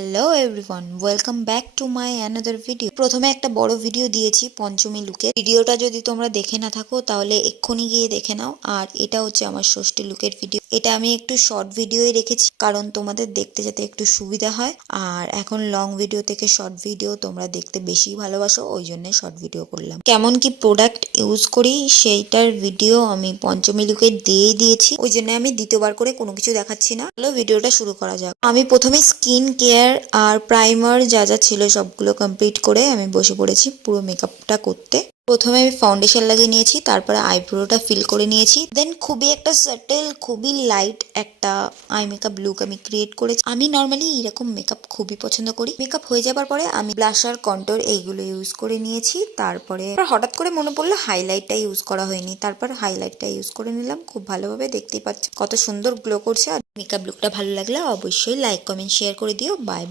Hello everyone, welcome back to my another video. প্রথমে একটা বড় ভিডিও দিয়েছি পঞ্চমী লুকের। ভিডিওটা যদি তোমরা দেখে না থাকো তাহলে এক্ষুনি গিয়ে দেখে নাও। আর এটা হচ্ছে আমার ষষ্ঠী লুকের ভিডিও। এটা আমি একটু শর্ট ভিডিওই রেখেছি কারণ তোমাদের দেখতে যাতে একটু সুবিধা হয়। আর এখন লং ভিডিও থেকে শর্ট ভিডিও তোমরা দেখতে বেশি ভালোবাসো, ওই জন্য শর্ট ভিডিও করলাম। কেমন কি প্রোডাক্ট ইউজ করি সেইটার ভিডিও আমি পঞ্চমী লুকে দিয়েই দিয়েছি, ওই জন্য আমি দ্বিতীয়বার করে কোনো কিছু দেখাচ্ছি না। চলো ভিডিওটা শুরু করা যাক। আমি প্রথমে স্কিন কেয়ার আর প্রাইমার যা যা ছিল সবগুলো কমপ্লিট করে আমি বসে পড়েছি পুরো মেকআপটা করতে। প্রথমে আমি ফাউন্ডেশন লাগিয়ে নিয়েছি, তারপরে আইব্রোটা ফিল করে নিয়েছি। দেন খুবই একটা সাটেল, খুবই লাইট একটা আই মেকআপ লুক আমি ক্রিয়েট করেছি। আমি নর্মালি এরকম মেকআপ খুবই পছন্দ করি। মেকআপ হয়ে যাবার পরে আমি ব্লাশার, কন্ট্যুর এইগুলো ইউজ করে নিয়েছি। তারপরে হঠাৎ করে মনে পড়লো হাইলাইটটা ইউজ করা হয়নি, তারপর হাইলাইটটা ইউজ করে নিলাম। খুব ভালোভাবে দেখতেই পাচ্ছ কত সুন্দর গ্লো করছে। আর মেকআপ লুকটা ভালো লাগলে অবশ্যই লাইক, কমেন্ট, শেয়ার করে দিও। বাই।